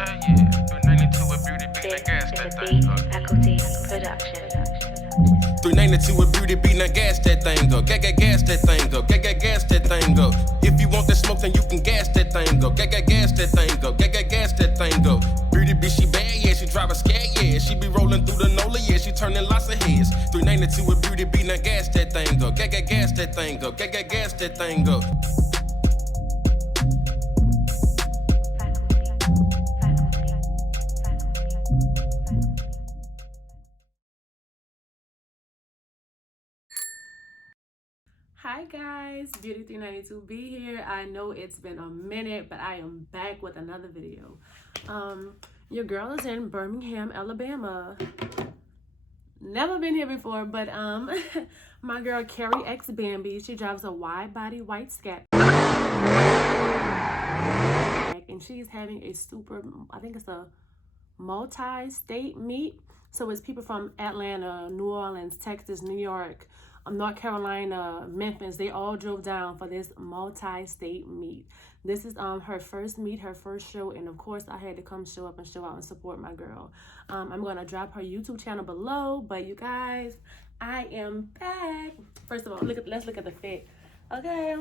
392 with beauty beat, now gas that thing up. Gas that thing up. Gas that thing up. If you want that smoke, then you can gas that thing up. Gas that thing up. Gas that thing up. Beauty beat, she bad, yeah, she drive a scat, yeah. She be rolling through the NOLA, yeah, she turning lots of heads. 392 with beauty beat, now gas that thing up. Gas that thing up. Gas that thing up. Hi guys, Beauty 392B here. I know it's been a minute, but I am back with another video. Your girl is in Birmingham, Alabama. Never been here before, but my girl Carrie X Bambi, she drives a wide body white Scatpack, and she's having a super, I think it's a multi-state meet. So it's people from Atlanta, New Orleans, Texas, New York, North Carolina, Memphis. They all drove down for this multi-state meet. This is her first meet, her first show, and of course I had to come show up and show out and support my girl. I'm gonna drop her YouTube channel below, but you guys, I am back. First of all, let's look at the fit. Okay,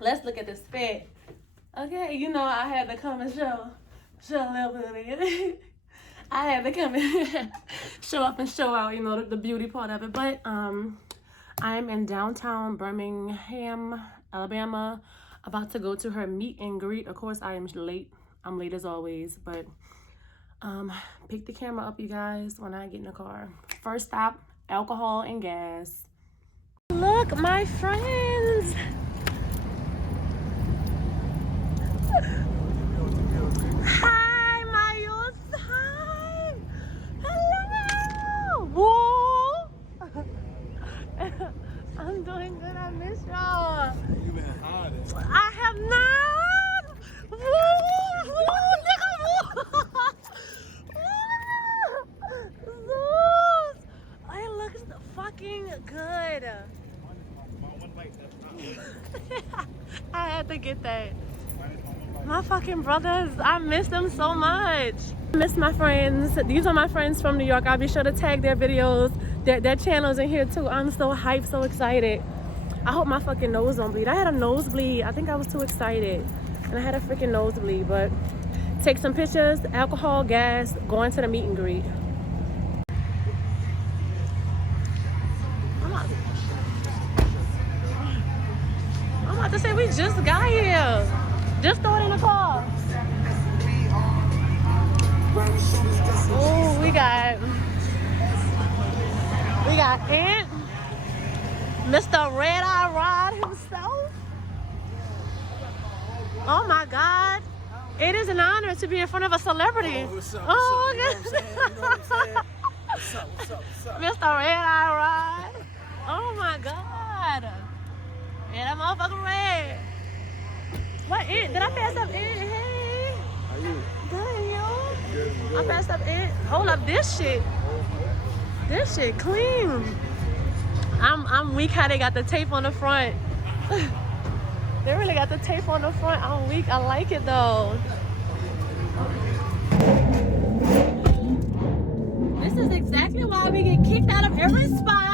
let's look at this fit. Okay, you know I had to come and show a little bit of it. I had to come and show up and show out, you know, the beauty part of it. But I'm in downtown Birmingham, Alabama, about to go to her meet and greet. Of course, I am late. I'm late as always, but pick the camera up, you guys, when I get in the car. First stop, alcohol and gas. Look, my friends. Hi, Mayos. Hi. Hello. Whoa. I'm doing good. I miss y'all. You been hiding. I have not. Woo. Zeus. It looks fucking good. I had to get that. My fucking brothers, I miss them so much. I miss my friends. These are my friends from New York. I'll be sure to tag their videos, their channels in here too. I'm so hyped, so excited. I hope my fucking nose don't bleed. I had a nosebleed. I think I was too excited and I had a freaking nosebleed. But take some pictures, alcohol, gas, going to the meet and greet. I'm about to say we just got here. Just throw it in the car. Oh, we got Ant, Mr. Redeye Rod himself. Oh my God. It is an honor to be in front of a celebrity. Oh, what's up? Oh, You know what I'm saying? You know what I'm saying? What's up? Mr. Redeye Rod. Oh my God. Yeah, that motherfucker red. What, Ant? Did I pass up Ant? Hey. How you? Good, yo. Good. I passed up Ant. Hold up, this shit. This shit clean. I'm weak how they got the tape on the front. They really got the tape on the front. I'm weak. I like it though. This is exactly why we get kicked out of every spot.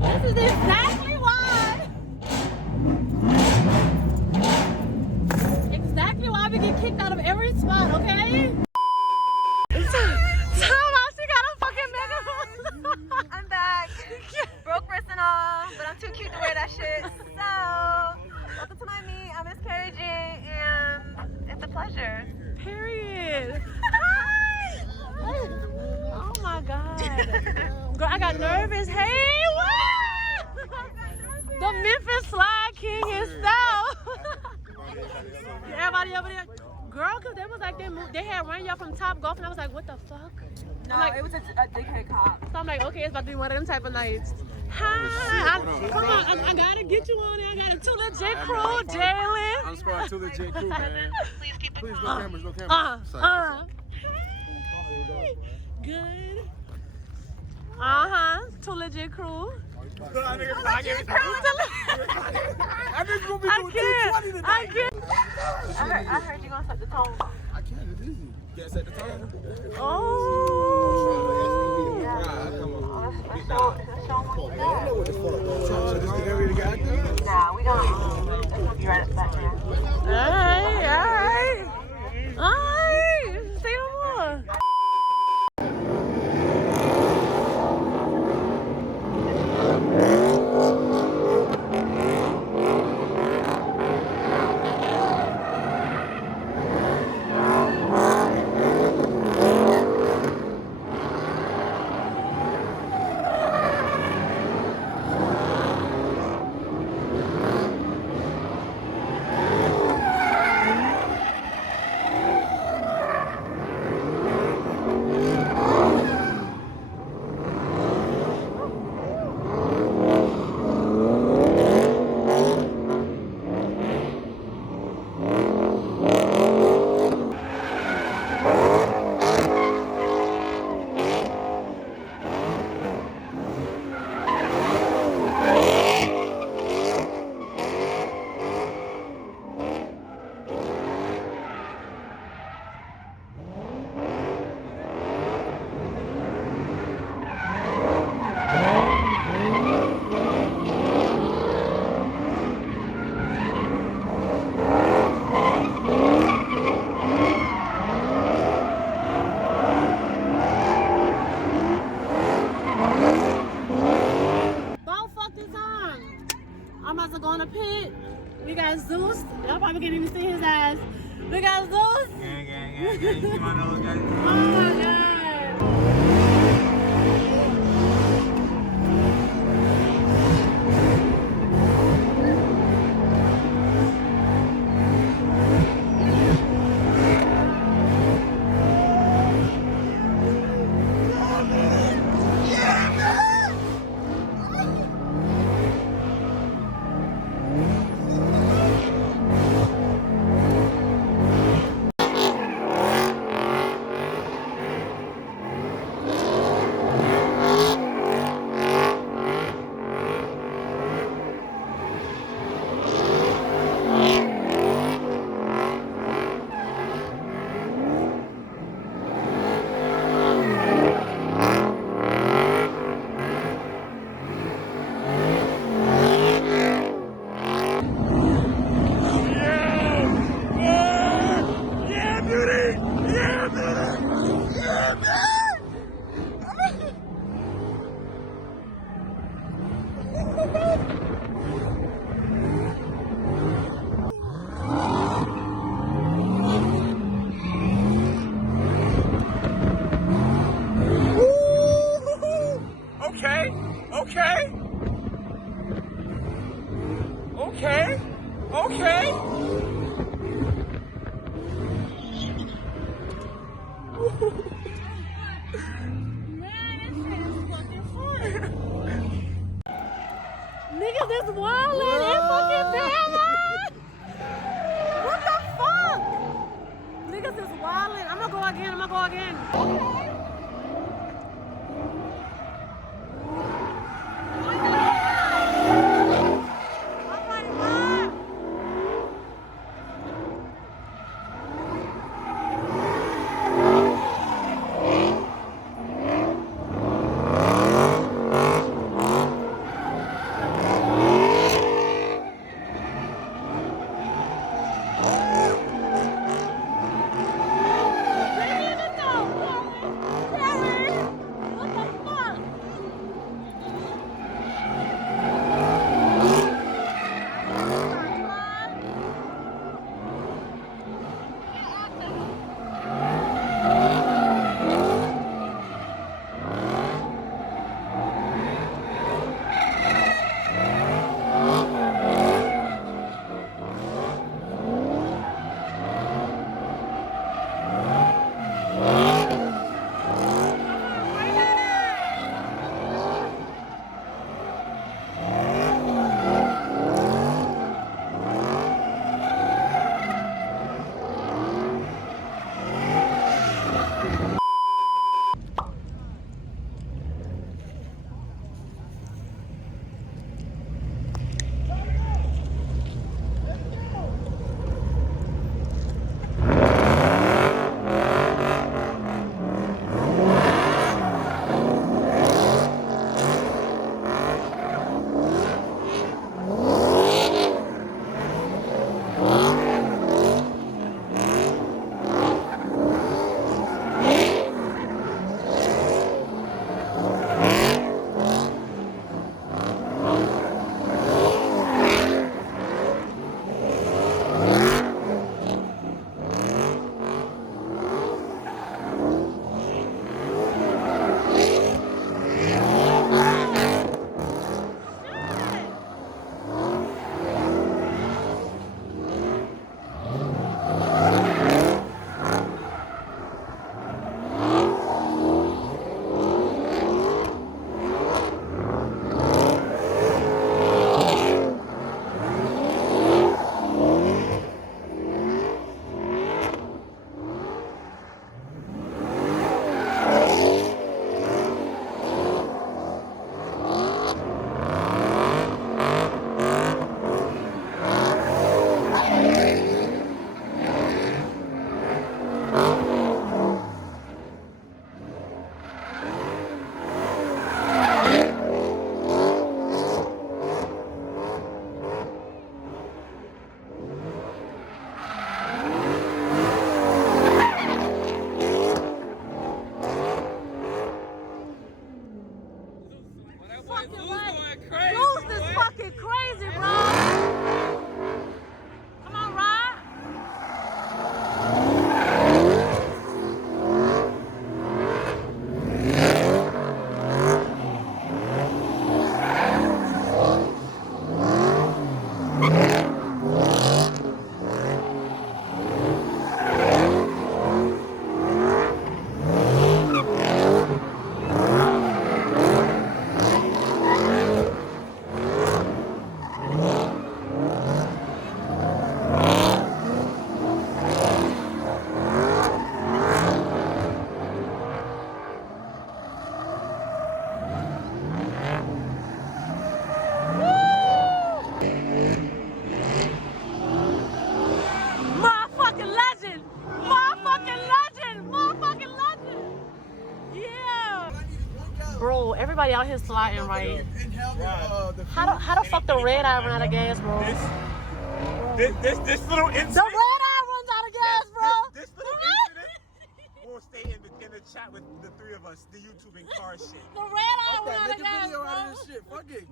This is exactly why. Exactly why we get kicked out of every spot, okay? I'm back. Broke wrist and all, but I'm too cute to wear that shit. So, welcome to my meet. I'm Miss Carrie G, and it's a pleasure. Period. Hi. Oh my God. Girl, I got nervous. Hey, what? The Memphis Slide King himself. Everybody over there. Girl, cause they was like they had run y'all from Top Golf, and I was like, what the fuck? No, like, it was a dickhead cop. So I'm like, okay, it's about to be one of them type of nights. Hi, come on, I gotta get you on there. I got a Too Legit crew, Jalen. I'm squad Too Legit crew, man. Please, no cameras, no cameras. Hey. Good. Too legit crew. I nigga gonna be doing 220 tonight. I heard you gonna set the tone. I can't. It's easy. You can't set the tone. Oh. Yeah. Let's show I don't know what the fuck. So this the area to get active? Nah, we gonna be right back there. Alright. Say no more. I'm about to go in the pit. We got Zeus. Y'all probably can't even see his ass. We got Zeus. Yeah. You see my nose, guys? Oh my God. Okay. Niggas is wildin' in fucking Bama. What the fuck? Niggas is wildin'. I'm gonna go again. Okay. everybody out here sliding right. How the fuck the red eye run out of gas, bro? This little incident. The red eye runs out of gas, bro. This little incident will stay in the chat with the three of us, the YouTube and car shit. The red eye run out Make of a gas, video bro. out of this shit. Fuck it.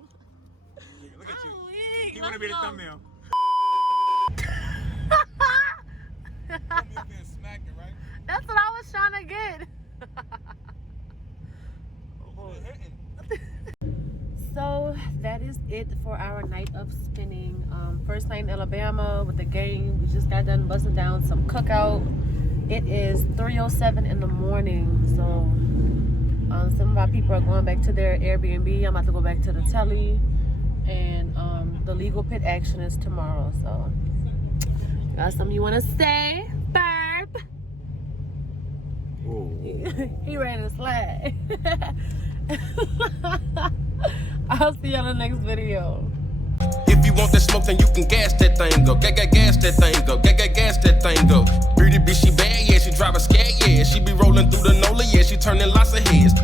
Look at you. Weak. You want to be the thumbnail? That's what I was trying to get. So that is it for our night of spinning. First night in Alabama with the gang. We just got done busting down some cookout. It is 3:07 in the morning. So some of our people are going back to their Airbnb. I'm about to go back to the telly. And the legal pit action is tomorrow. So got something you want to say, Barb? He ready to slide. I'll see you on the next video. If you want that smoke, then you can gas that thing go. Gas that thing go. Gas that thing go. Pretty bitch, she bad, yeah. She drive a scat, yeah. She be rolling through the NOLA, yeah. She turning lots of heads.